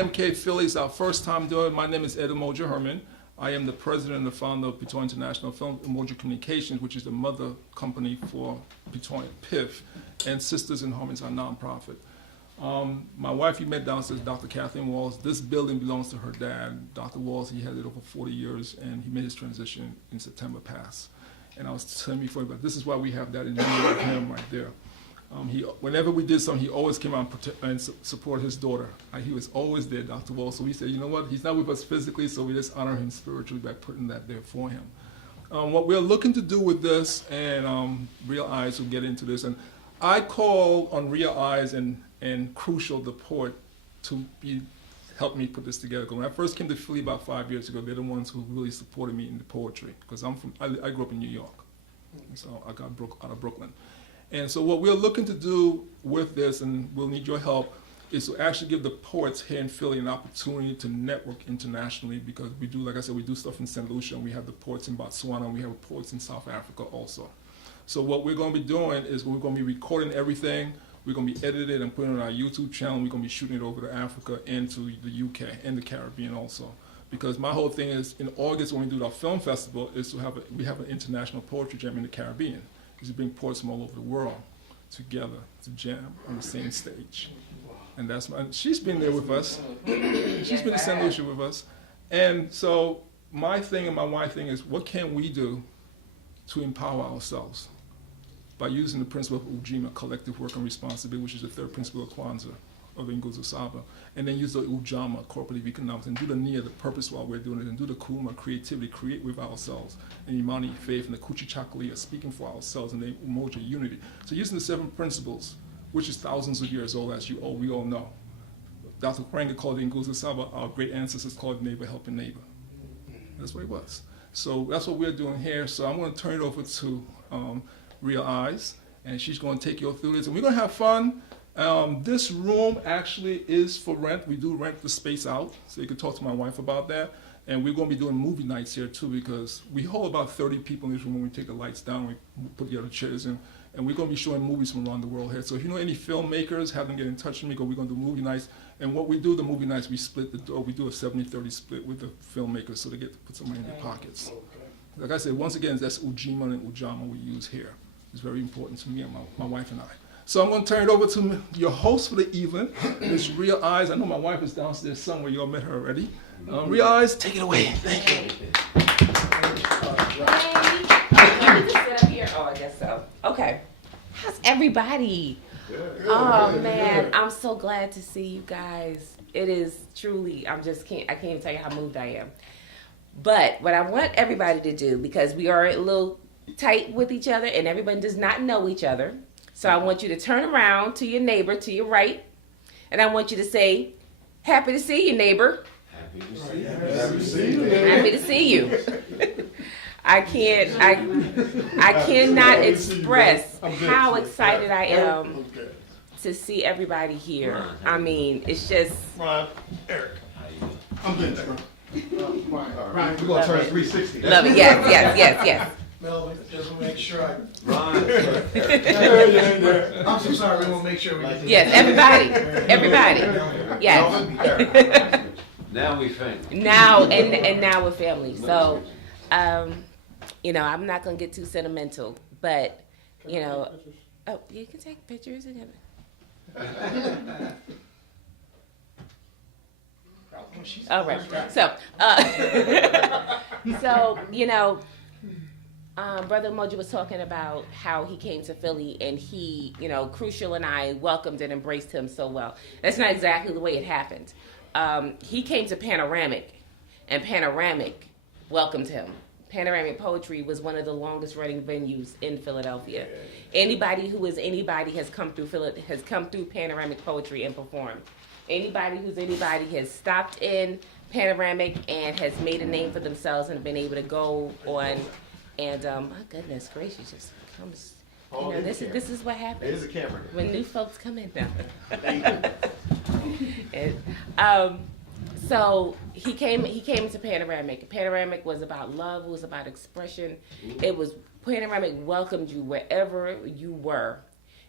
PMK Philly is our first time doing it. My name is Ed Umoja Herman. I am the president and the founder of Piton International Film Umoja Communications, which is the mother company for Piton PIF, and Sisters in Harmony is our nonprofit. My wife you met downstairs, Dr. Kathleen Walls. This building belongs to her dad, Dr. Walls. He had it over 40 years, and he made his transition in September past. And I was telling you before, but this is why we have that in memory of him right there. Whenever we did something, he always came out and support his daughter. He was always there, Dr. Walls. So we said, you know what, he's not with us physically, so we just honor him spiritually by putting that there for him. What we're looking to do with this, and Real Eyes will get into this, and I call on Real Eyes and Crucial, the poet, to help me put this together. When I first came to Philly about 5 years ago, they're the ones who really supported me in the poetry, because I grew up in New York, so I got out of Brooklyn. And so what we're looking to do with this, and we'll need your help, is to actually give the poets here in Philly an opportunity to network internationally, because we do, like I said, we do stuff in St. Lucia, and we have the poets in Botswana, and we have poets in South Africa also. So what we're going to be doing is we're going to be recording everything, we're going to be editing it and putting it on our YouTube channel, and we're going to be shooting it over to Africa and to the UK and the Caribbean also. Because my whole thing is, in August when we do our film festival, is to we have an international poetry jam in the Caribbean. To bring poets from all over the world together to jam on the same stage. And she's been there with us. She's been in St. Lucia with us. And so my thing and my wife's thing is, what can we do to empower ourselves? By using the principle of Uccn, collective work and responsibility, which is the third principle of Kwanzaa, of Nguzo Saba, and then use the Ujamaa, corporate economics, and do the Nia, the purpose while we're doing it, and do the Kuma, creativity, create with ourselves, and Imani, faith, and the Kuchi Chakalia, speaking for ourselves, and the Umoja, unity. So using the 7 principles, which is thousands of years old, as we all know. Dr. Kwaranga called it Nguzo Saba, our great ancestors called it neighbor helping neighbor. That's what it was. So that's what we're doing here. So I'm going to turn it over to Real Eyes, and she's going to take you through this, and we're going to have fun. This room actually is for rent. We do rent the space out, so you can talk to my wife about that. And we're going to be doing movie nights here too, because we hold about 30 people in this room. When we take the lights down, we put the other chairs in, and we're going to be showing movies from around the world here. So if you know any filmmakers, have them get in touch with me, because we're going to do movie nights. And what we do, the movie nights, we split the dough. We do a 70-30 split with the filmmakers, so they get to put some money in their pockets. Like I said, once again, that's Uccn and Ujamaa we use here. It's very important to me and my wife and I. So I'm going to turn it over to your host for the evening, Miss Real Eyes. I know my wife is downstairs somewhere. You all met her already. Real Eyes, take it away. Thank you. Hey. Just sit up here. Oh, I guess so. Okay. How's everybody? Good. Oh man, I'm so glad to see you guys. It is truly. I can't even tell you how moved I am. But what I want everybody to do, because we are a little tight with each other, and everybody does not know each other. So I want you to turn around to your neighbor to your right, and I want you to say, "Happy to see you, neighbor." Happy to see you. Happy to see you. Happy to see you. I cannot express how excited I am to see everybody here. I mean, it's just. Ron, Eric. I'm good. Ryan, We're going to turn 360. Love it. Yes. Melvin, just want to make sure Ron. I'm so sorry, we want to make sure we get Yes, everybody. Yes. Now we family. Now we're family. So, I'm not gonna get too sentimental, but you can take pictures and everything. All right. So, Brother Umoja was talking about how he came to Philly, and he, Crucial and I welcomed and embraced him so well. That's not exactly the way it happened. He came to Panoramic, and Panoramic welcomed him. Panoramic Poetry was one of the longest running venues in Philadelphia. Anybody who is anybody has come through Panoramic Poetry and performed. Anybody who's anybody has stopped in Panoramic and has made a name for themselves and been able to go on. And my goodness gracious, just comes. This is what happens. It is a camera. When new folks come in now. So he came to Panoramic. Panoramic was about love. It was about expression. Panoramic welcomed you wherever you were,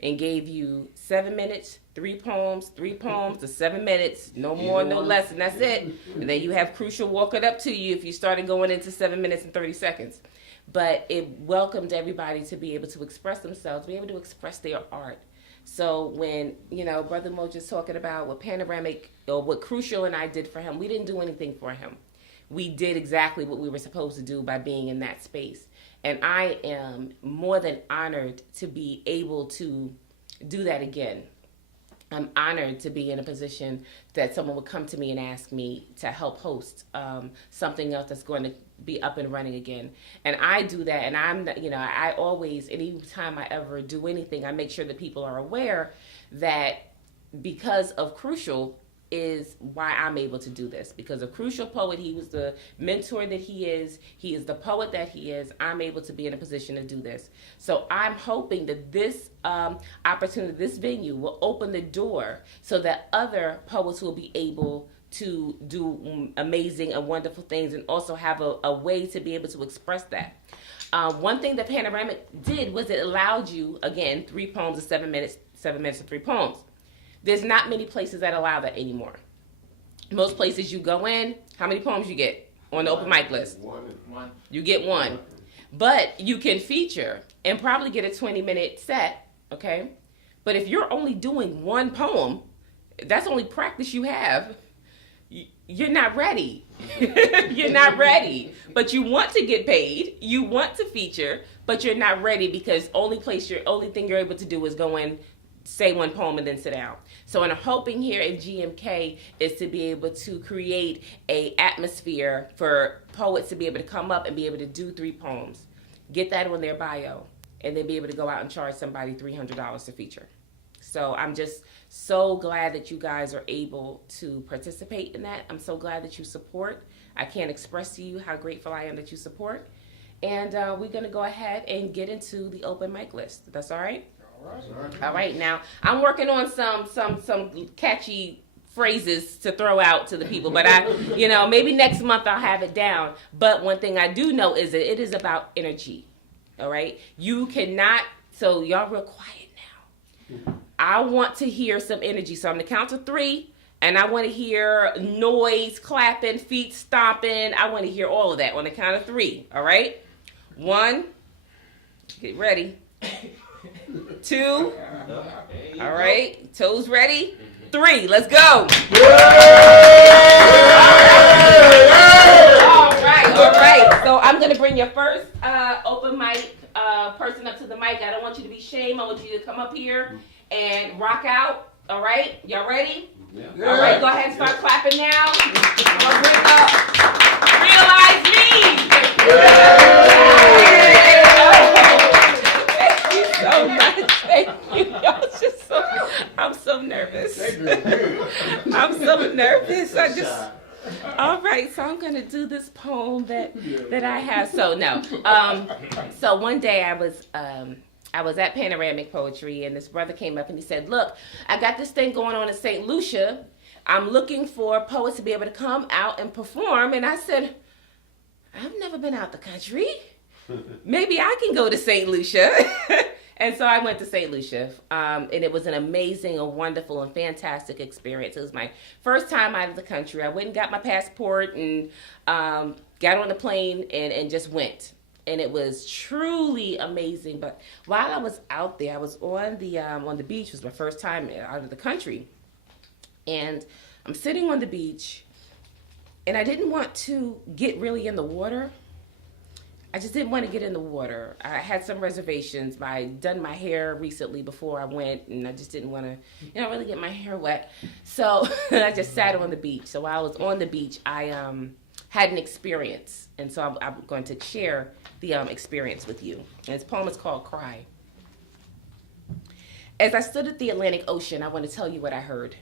and gave you 7 minutes, 3 poems to 7 minutes, no more, no less, and that's it. And then you have Crucial walk it up to you if you started going into 7 minutes and 30 seconds. But it welcomed everybody to be able to express themselves, be able to express their art. So when, Brother Umoja's talking about what Panoramic, or what Crucial and I did for him, we didn't do anything for him. We did exactly what we were supposed to do by being in that space. And I am more than honored to be able to do that again. I'm honored to be in a position that someone would come to me and ask me to help host something else that's going to be up and running again. And I do that, and I always, anytime I ever do anything, I make sure that people are aware that because of Crucial is why I'm able to do this. Because of Crucial Poet, he was the mentor that he is the poet that he is, I'm able to be in a position to do this. So I'm hoping that this opportunity, this venue will open the door so that other poets will be able to do amazing and wonderful things and also have a way to be able to express that. One thing that Panoramic did was it allowed you, again, 3 poems in 7 minutes, 7 minutes and 3 poems. There's not many places that allow that anymore. Most places you go in, how many poems you get on the open mic list? One. You get 1. But you can feature and probably get a 20-minute set, okay? But if you're only doing 1 poem, that's only practice you have. You're not ready. You're not ready. But you want to get paid. You want to feature, but you're not ready because only thing you're able to do is go in, say 1 poem, and then sit down. So what I'm hoping here at GMK is to be able to create a atmosphere for poets to be able to come up and be able to do 3 poems, get that on their bio, and then be able to go out and charge somebody $300 to feature. So I'm just so glad that you guys are able to participate in that. I'm so glad that you support. I can't express to you how grateful I am that you support. And we're going to go ahead and get into the open mic list. That's all right? All right. Now, I'm working on some catchy phrases to throw out to the people, but maybe next month I'll have it down. But one thing I do know is that it is about energy. All right? You cannot, so y'all real quiet now. I want to hear some energy. So I'm going to count to 3, and I want to hear noise, clapping, feet stomping. I want to hear all of that on the count of 3. All right? 1, get ready. 2, all right, toes ready. 3, let's go. All right. So I'm gonna bring your first open mic person up to the mic. I don't want you to be ashamed. I want you to come up here and rock out. All right, y'all ready? Yeah. All right, go ahead and start clapping now. Go bring up Realize Me. So much. Thank you. I'm so nervous. I'm so nervous. All right, so I'm gonna do this poem that I have. So one day I was at Panoramic Poetry, and this brother came up and he said, "Look, I got this thing going on in St. Lucia. I'm looking for poets to be able to come out and perform." And I said, "I've never been out the country. Maybe I can go to St. Lucia." And so I went to St. Lucia, and it was an amazing, a wonderful, and fantastic experience. It was my first time out of the country. I went and got my passport and got on the plane and just went. And it was truly amazing. But while I was out there, I was on the beach. It was my first time out of the country. And I'm sitting on the beach, and I didn't want to get really in the water. I just didn't want to get in the water. I had some reservations. I'd done my hair recently before I went, and I just didn't want to, really get my hair wet. So I just sat on the beach. So while I was on the beach, I had an experience, and so I'm going to share the experience with you. And this poem is called Cry. As I stood at the Atlantic Ocean, I want to tell you what I heard.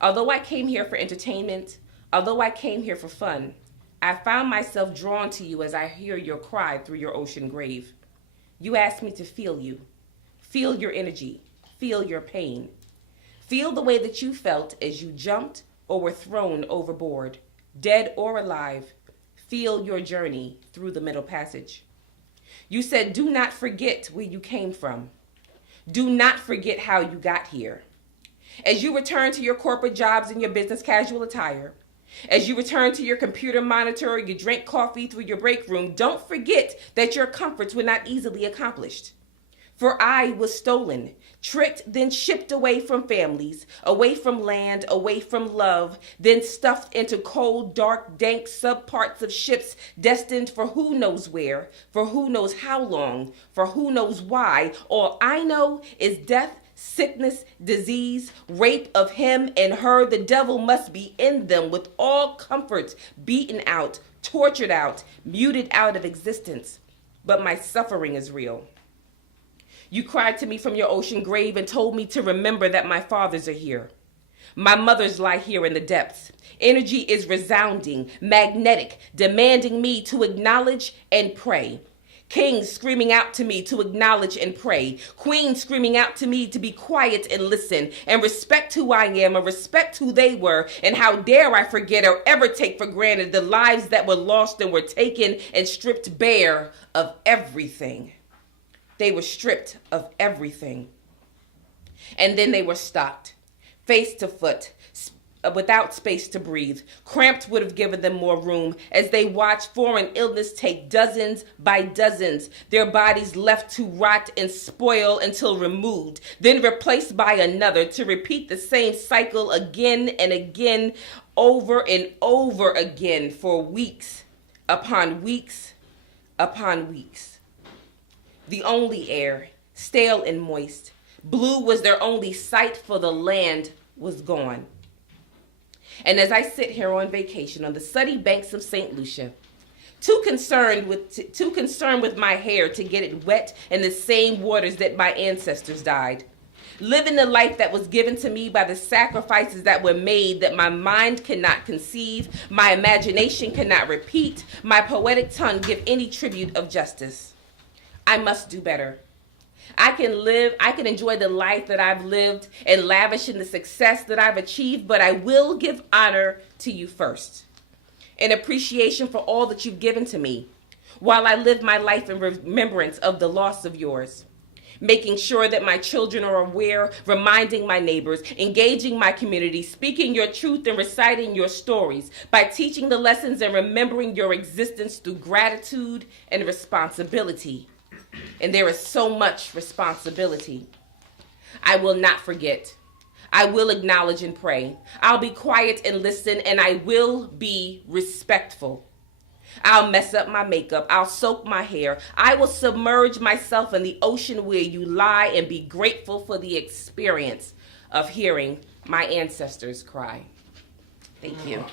Although I came here for entertainment, although I came here for fun, I found myself drawn to you as I hear your cry through your ocean grave. You asked me to feel you, feel your energy, feel your pain, feel the way that you felt as you jumped or were thrown overboard, dead or alive. Feel your journey through the Middle Passage. You said, do not forget where you came from. Do not forget how you got here. As you return to your corporate jobs in your business casual attire, as you return to your computer monitor or you drink coffee through your break room, don't forget that your comforts were not easily accomplished. For I was stolen, tricked, then shipped away from families, away from land, away from love, then stuffed into cold, dark, dank subparts of ships destined for who knows where, for who knows how long, for who knows why. All I know is death, sickness, disease, rape of him and her. The devil must be in them with all comforts beaten out, tortured out, muted out of existence. But my suffering is real. You cried to me from your ocean grave and told me to remember that my fathers are here. My mothers lie here in the depths. Energy is resounding, magnetic, demanding me to acknowledge and pray. Kings screaming out to me to acknowledge and pray. Queens screaming out to me to be quiet and listen and respect who I am and respect who they were. And how dare I forget or ever take for granted the lives that were lost and were taken and stripped bare of everything. They were stripped of everything. And then they were stopped, face to foot, without space to breathe. Cramped would have given them more room as they watched foreign illness take dozens by dozens, their bodies left to rot and spoil until removed, then replaced by another to repeat the same cycle again and again, over and over again for weeks upon weeks upon weeks. The only air, stale and moist. Blue was their only sight, for the land was gone. And as I sit here on vacation on the sunny banks of St. Lucia, too concerned with my hair to get it wet in the same waters that my ancestors died, living the life that was given to me by the sacrifices that were made that my mind cannot conceive, my imagination cannot repeat, my poetic tongue give any tribute of justice. I must do better. I can enjoy the life that I've lived and lavish in the success that I've achieved, but I will give honor to you first. In appreciation for all that you've given to me, while I live my life in remembrance of the loss of yours. Making sure that my children are aware, reminding my neighbors, engaging my community, speaking your truth and reciting your stories, by teaching the lessons and remembering your existence through gratitude and responsibility. And there is so much responsibility. I will not forget. I will acknowledge and pray. I'll be quiet and listen, and I will be respectful. I'll mess up my makeup. I'll soak my hair. I will submerge myself in the ocean where you lie and be grateful for the experience of hearing my ancestors cry. Thank you.